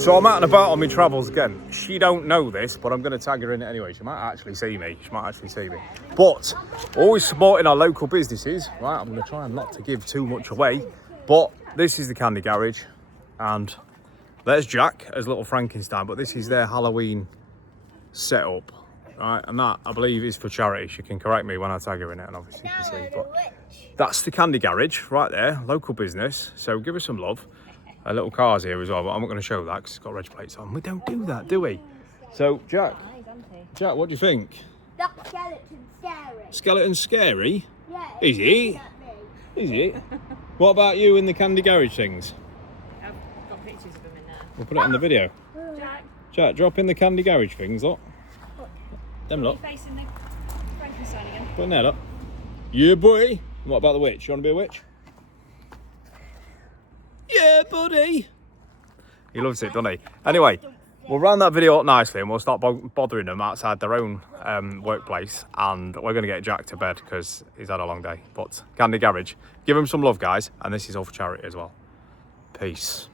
So I'm out and about on my travels again. She don't know this, but I'm going to tag her in it anyway. She might actually see me. But always supporting our local businesses, right? I'm going to try and not to give too much away. But this is the Candy Garage. And there's Jack as little Frankenstein. But this is their Halloween setup, right? And that, I believe, is for charity. She can correct me when I tag her in it. And obviously you can see. But that's the Candy Garage right there. Local business. So give us some love. A little car's here as well, but I'm not going to show that because it's got reg plates on. We don't do that, do we? So, Jack, what do you think? That skeleton's scary. Skeleton's scary? Yeah. Is it? Is it? What about you in the Candy Garage things? I've got pictures of them in there. We'll put it on the video. Jack, Drop in the Candy Garage things, look. Them look. you're facing the Frankenstein again. Put that up. Yeah, boy. And what about the witch? You want to be a witch? Yeah, buddy. He loves it, doesn't he? Anyway, we'll round that video up nicely and we'll start bothering them outside their own workplace. And we're going to get Jack to bed because he's had a long day. But Candy Garage, give him some love, guys. And this is all for charity as well. Peace.